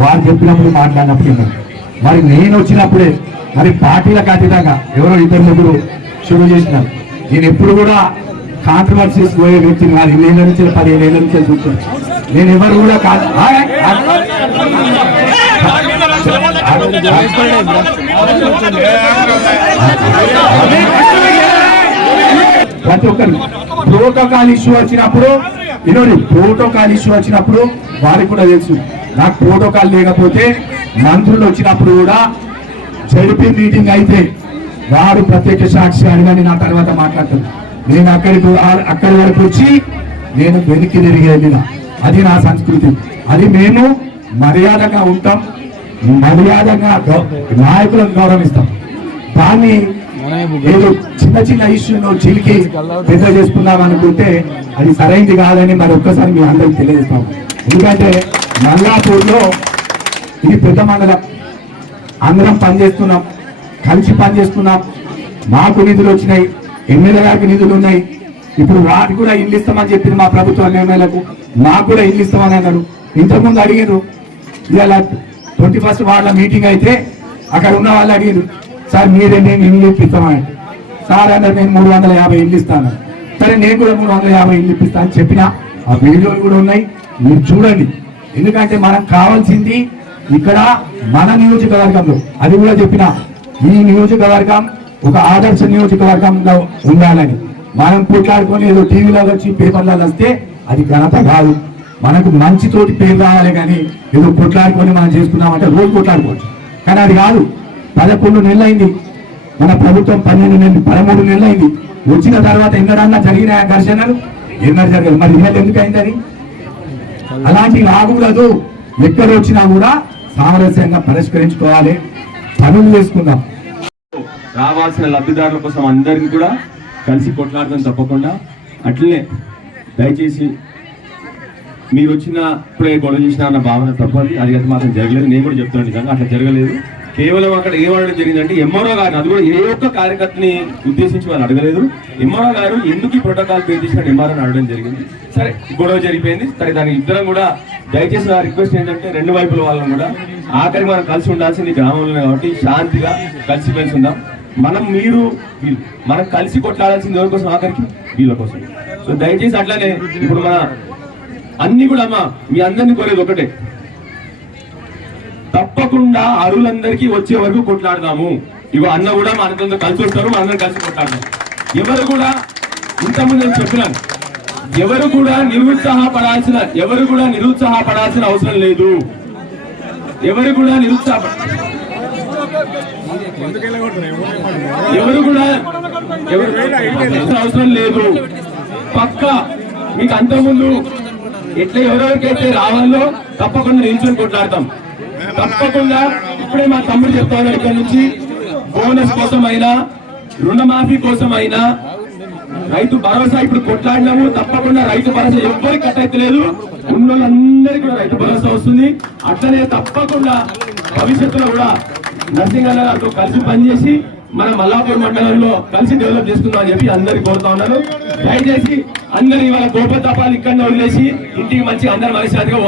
వారు చెప్పినప్పుడు మాట్లాడినప్పుడు మరి నేను వచ్చినప్పుడే మరి పార్టీలకు అతీతంగా ఎవరో ఇద్దరు ముగ్గురు షురూ చేసినారు. నేను ఎప్పుడు కూడా కాంట్రవర్సీస్ పోయే వ్యక్తిని కాదు. ఇన్నేళ్ళ నుంచి పదిహేను ఏళ్ళ నుంచి చూస్తాను నేను ఎవరు కూడా కాదు. ప్రతి ఒక్కరు ప్రోటోకాల్ ఇష్యూ వచ్చినప్పుడు ఇనోడి ప్రోటోకాల్ ఇష్యూ వచ్చినప్పుడు వారికి కూడా తెలుసు. నాకు ప్రోటోకాల్ లేకపోతే మంత్రులు వచ్చినప్పుడు కూడా జడిపి మీటింగ్ అయితే వారు ప్రత్యేక సాక్షి అడిగని నా తర్వాత మాట్లాడతారు నేను అక్కడికి అక్కడి వరకు వచ్చి నేను వెనక్కి తిరిగి వెళ్ళిన. అది నా సంస్కృతి. అది మేము మర్యాదగా ఉంటాం. మర్యాదగా నాయకులను గౌరవిస్తాం. దాన్ని ఏదో చిన్న చిన్న ఇష్యూను చిలికి పెద్ద చేసుకుందాం అనుకుంటే అది సరైనది కాదని మరి ఒక్కసారి మీ అందరికి తెలియజేస్తాం. ఎందుకంటే మల్లాపూర్లో ఇది పెద్ద మండలం. అందరం పనిచేస్తున్నాం కలిసి పనిచేస్తున్నాం మాకు నిధులు వచ్చినాయి ఎమ్మెల్యే గారికి నిధులు ఉన్నాయి. ఇప్పుడు వారికి కూడా ఇల్లు ఇస్తామని చెప్పింది మా ప్రభుత్వం ఎమ్మెల్యేలకు. మాకు కూడా ఇల్లు ఇస్తామని అన్నారు. ఇంతకుముందు అడిగారు ఇలా ట్వంటీ ఫస్ట్ వాళ్ళ మీటింగ్ అయితే అక్కడ ఉన్న వాళ్ళు అడిగారు సార్ మీరే నేను ఇల్లు ఇప్పిస్తామని. సార్ అన్నారు నేను మూడు వందల యాభై ఇల్లు ఇస్తాను సరే నేను కూడా మూడు వందల యాభై ఇల్లు ఇప్పిస్తా అని చెప్పిన ఆ వీడియోలు కూడా ఉన్నాయి. మీరు చూడండి. ఎందుకంటే మనకు కావాల్సింది ఇక్కడ మన నియోజకవర్గంలో అది కూడా చెప్పిన ఈ నియోజకవర్గం ఒక ఆదర్శ నియోజకవర్గంలో ఉండాలని. మనం పోట్లాడుకొని ఏదో టీవీలో వచ్చి పేపర్లలో వస్తే అది ఘనత కాదు. మనకు మంచి తోటి పేరు రావాలి కానీ ఏదో కొట్లాడుకొని మనం చేసుకున్నామంటే రోజు కొట్లాడుకోవచ్చు. కానీ అది కాదు. పదకొండు నెలలైంది. మన ప్రభుత్వం పన్నెండు నెలలు పదమూడు నెలలైంది. వచ్చిన తర్వాత ఎన్నడన్నా జరిగిన ఘర్షణలు? ఎన్నడూ జరగదు మరి ఇవాళ ఎందుకు అయింది అది? అలాంటి రాకూడదు ఎక్కడ వచ్చినా కూడా సామరస్యంగా పరిష్కరించుకోవాలి. పనులు చేసుకుందాం. రావాల్సిన లబ్ధిదారుల కోసం అందరినీ కూడా కలిసి కొట్లాడడం తప్పకుండా. అట్లనే దయచేసి మీరు వచ్చిన ఇప్పుడే గొడవ చేసిన అన్న భావన తప్పది. అది అయితే మాత్రం జరగలేదు. నేను కూడా చెప్తున్నాను నిజంగా అట్లా జరగలేదు. కేవలం అక్కడ ఏమడడం జరిగిందంటే ఎంఆర్ఓ గారు అది కూడా ఏ ఒక్క కార్యకర్తని ఉద్దేశించి వాళ్ళు అడగలేదు. ఎంఆర్ఓ గారు ఎందుకు ఈ ప్రోటోకాల్ పేరు చేసిన ఎంఆర్ఓ అడగడం జరిగింది. సరే గొడవ జరిగిపోయింది. సరే దాని ఇద్దరం కూడా దయచేసి నా రిక్వెస్ట్ ఏంటంటే రెండు వైపుల వాళ్ళని కూడా. ఆఖరి మనం కలిసి ఉండాల్సింది గ్రామంలో కాబట్టి శాంతిగా కలిసి కలిసి ఉందాం. మనం మీరు మనం కలిసి కొట్లాడాల్సింది ఎవరి కోసం? ఆఖరికి వీళ్ళ కోసం. సో దయచేసి అట్లానే ఇప్పుడు మన అన్ని కూడా అమ్మా మీ అందరిని కోరేది ఒకటే. తప్పకుండా అరులందరికీ వచ్చే వరకు కొట్లాడదాము. ఇగో అన్న కూడా మా అందరితో కలిసి వస్తారు మా అందరం కలిసి కొట్లాడదాం. ఎవరు కూడా ఇంతకుముందు నేను చెప్పినాను ఎవరు కూడా నిరుత్సాహపడాల్సిన ఎవరు కూడా నిరుత్సాహపడాల్సిన అవసరం లేదు. ఎవరు కూడా నిరుత్సాహ ఎవరు కూడా ఎవరు అవసరం లేదు. పక్క మీకు అంతకుముందు ఎట్లా ఎవరెవరికైతే రావాలో తప్పకుండా నిల్చొని కొట్లాడతాం. తప్పకుండా ఇప్పుడే మా తమ్ముడు చెప్తా ఇక్కడ నుంచి బోనస్ కోసం అయినా రుణమాఫీ కోసం అయినా రైతు భరోసా ఇప్పుడు కొట్లాడినాము తప్పకుండా రైతు భరోసా ఎవ్వరికి కట్ అయితే లేదు వాళ్ళందరికీ కూడా రైతు భరోసా వస్తుంది. అట్లనే తప్పకుండా భవిష్యత్తులో కూడా నర్సింగ్ అన్న కలిసి పనిచేసి మన మల్లాపూర్ మండలంలో కలిసి డెవలప్ చేసుకుందాం అని చెప్పి అందరికి కోరుతా ఉన్నాను. దయచేసి అందరి ఇవాళ గోపతపాలు ఇక్కడ వదిలేసి ఇంటికి మంచి అందరు మనశ్శాంతిగా